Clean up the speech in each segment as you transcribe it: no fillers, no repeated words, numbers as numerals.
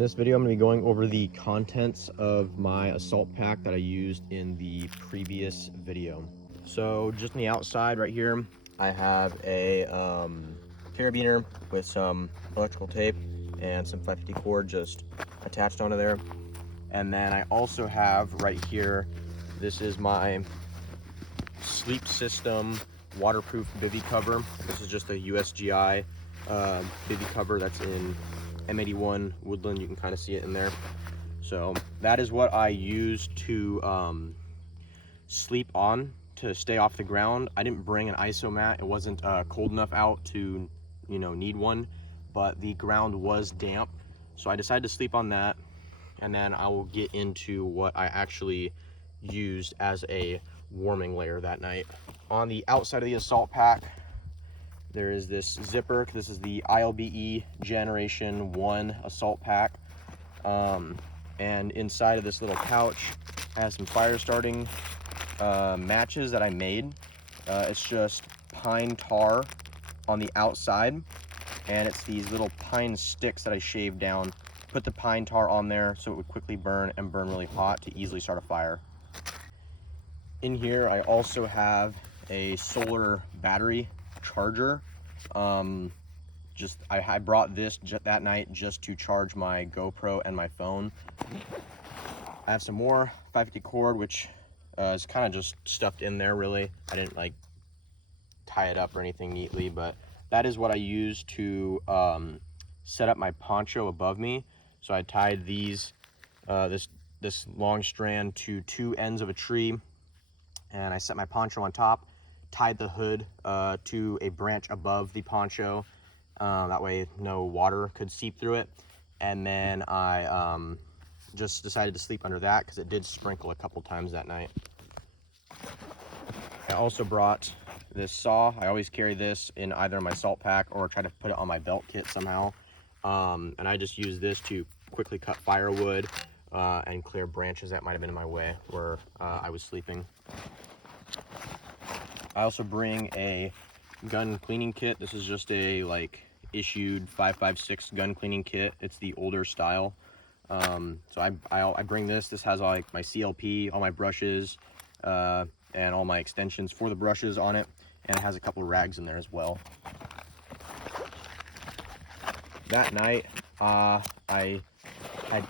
this video, I'm going to be going over the contents of my assault pack that I used in the previous video. So just on the outside right here, I have a carabiner with some electrical tape and some 550 cord just attached onto there. And then I also have right here, this is my sleep system waterproof bivy cover. This is just a USGI bivy cover that's in M81 woodland. You can kind of see it in there. So that is what I use to sleep on to stay off the ground. I didn't bring an ISO mat. It wasn't cold enough out to, need one, but the ground was damp. So I decided to sleep on that, and then I will get into what I actually used as a warming layer that night. On the outside of the assault pack, there is this zipper. This is the ILBE Generation 1 assault pack. And inside of this little pouch, I have some fire starting matches that I made. It's just pine tar on the outside, and it's these little pine sticks that I shaved down. Put the pine tar on there so it would quickly burn and burn really hot to easily start a fire. In here, I also have a solar battery charger. I brought this that night just to charge my GoPro and my phone. I have some more 550 cord, which is kind of just stuffed in there, really. I didn't like tie it up or anything neatly, but that is what I used to set up my poncho above me. So I tied these, this long strand to two ends of a tree, and I set my poncho on top, tied the hood to a branch above the poncho. That way no water could seep through it. And then I just decided to sleep under that because it did sprinkle a couple times that night. I also brought this saw. I always carry this in either my salt pack or try to put it on my belt kit somehow. And I just use this to quickly cut firewood and clear branches that might have been in my way where I was sleeping. I also bring a gun cleaning kit. This is just a issued 5.56 gun cleaning kit. It's the older style. So I bring this. This has all my CLP, all my brushes, and all my extensions for the brushes on it, and it has a couple of rags in there as well. That night, I had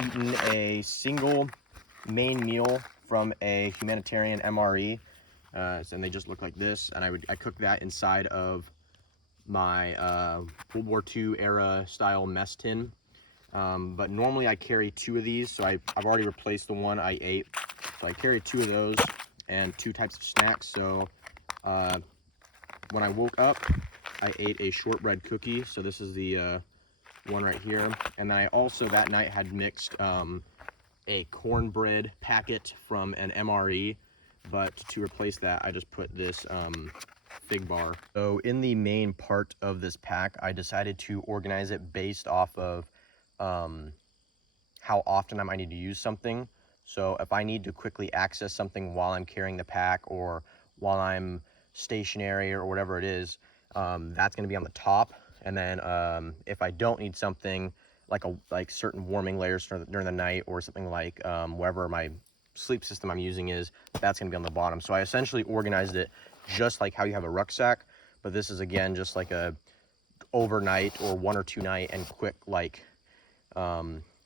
eaten a single main meal from a humanitarian MRE, and they just look like this. And I cooked that inside of my World War II era style mess tin. But normally I carry two of these, so I've already replaced the one I ate. So I carry two of those and two types of snacks. So when I woke up, I ate a shortbread cookie. So this is the one right here. And then I also that night had mixed a cornbread packet from an MRE, but to replace that, I just put this fig bar. So in the main part of this pack, I decided to organize it based off of how often I might need to use something. So if I need to quickly access something while I'm carrying the pack or while I'm stationary or whatever it is, that's going to be on the top. And then if I don't need something like certain warming layers during the night or something like wherever my sleep system I'm using is, that's going to be on the bottom. So I essentially organized it just like how you have a rucksack, but this is again just like a overnight or 1 or 2 night and quick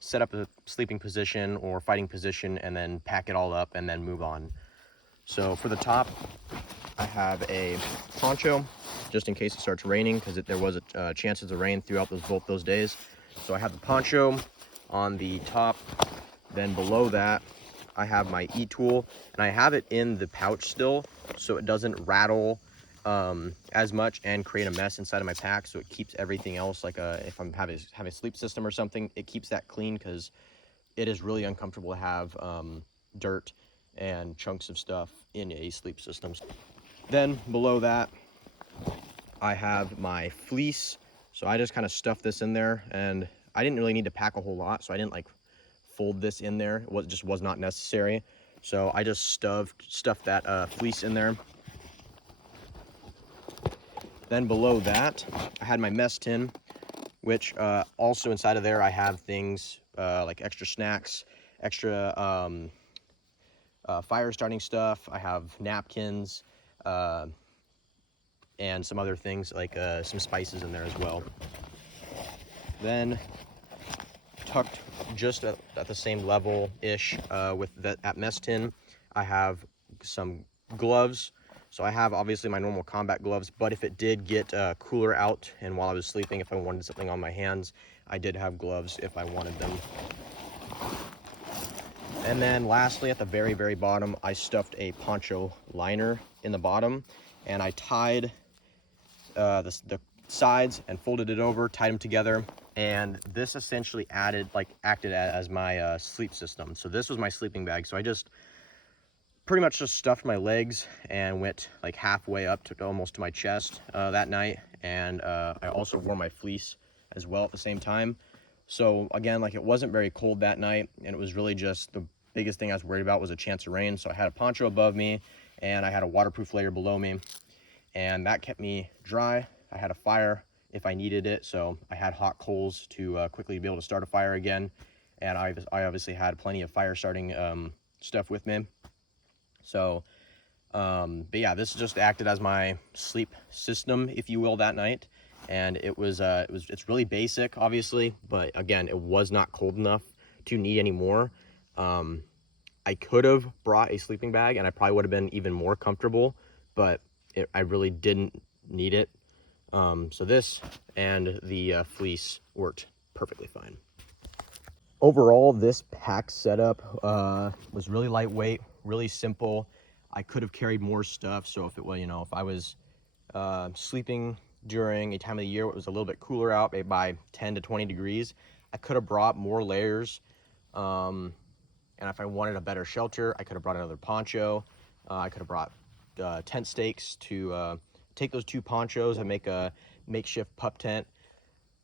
set up a sleeping position or fighting position and then pack it all up and then move on. So for the top, I have a poncho just in case it starts raining, because there was a chances of rain throughout both those days. So I have the poncho on the top. Then below that, I have my e-tool, and I have it in the pouch still so it doesn't rattle as much and create a mess inside of my pack. So it keeps everything else, if I'm having a sleep system or something, it keeps that clean, because it is really uncomfortable to have dirt and chunks of stuff in a sleep system. Then below that, I have my fleece. So I just kind of stuffed this in there, and I didn't really need to pack a whole lot, so I didn't fold this in there. It just was not necessary. So I just stuffed that fleece in there. Then below that, I had my mess tin. which also inside of there I have things like extra snacks, extra fire starting stuff. I have napkins and some other things like some spices in there as well. Then tucked just at the same level-ish with that mess tin, I have some gloves. So I have obviously my normal combat gloves, but if it did get cooler out and while I was sleeping, if I wanted something on my hands, I did have gloves if I wanted them. And then lastly, at the very, very bottom, I stuffed a poncho liner in the bottom, and I tied the sides and folded it over, tied them together, and this essentially acted as my sleep system. So this was my sleeping bag. So I just pretty much just stuffed my legs and went like halfway up to almost to my chest that night, and I also wore my fleece as well at the same time. So again, like, it wasn't very cold that night, and it was really just the biggest thing I was worried about was a chance of rain. So I had a poncho above me and I had a waterproof layer below me, and that kept me dry. I had a fire if I needed it, so I had hot coals to quickly be able to start a fire again, and I obviously had plenty of fire starting stuff with me. So but yeah, this just acted as my sleep system, if you will, that night. And it's really basic, obviously, but again, it was not cold enough to need any more. I could have brought a sleeping bag and I probably would have been even more comfortable, but I really didn't need it. So this and the fleece worked perfectly fine. Overall, this pack setup was really lightweight, really simple. I could have carried more stuff, so if it was, if I was sleeping during a time of the year where it was a little bit cooler out, maybe by 10 to 20 degrees, I could have brought more layers. And if I wanted a better shelter, I could have brought another poncho. I could have brought tent stakes to take those two ponchos and make a makeshift pup tent.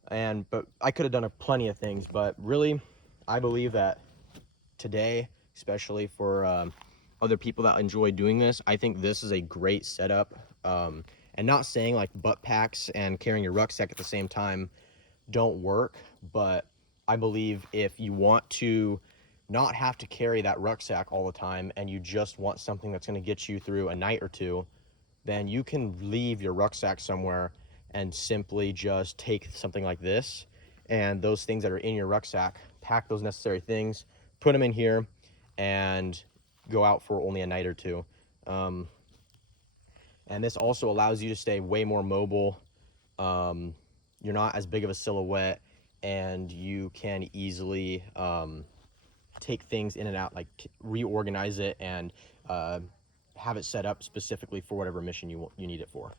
But I could have done plenty of things, but really, I believe that today, especially for other people that enjoy doing this, I think this is a great setup. And not saying like butt packs and carrying your rucksack at the same time don't work, but I believe if you want to not have to carry that rucksack all the time and you just want something that's going to get you through a night or two, then you can leave your rucksack somewhere and simply just take something like this and those things that are in your rucksack, pack those necessary things, put them in here, and go out for only a night or two. And this also allows you to stay way more mobile. You're not as big of a silhouette, and you can easily take things in and out, like reorganize it and have it set up specifically for whatever mission you need it for.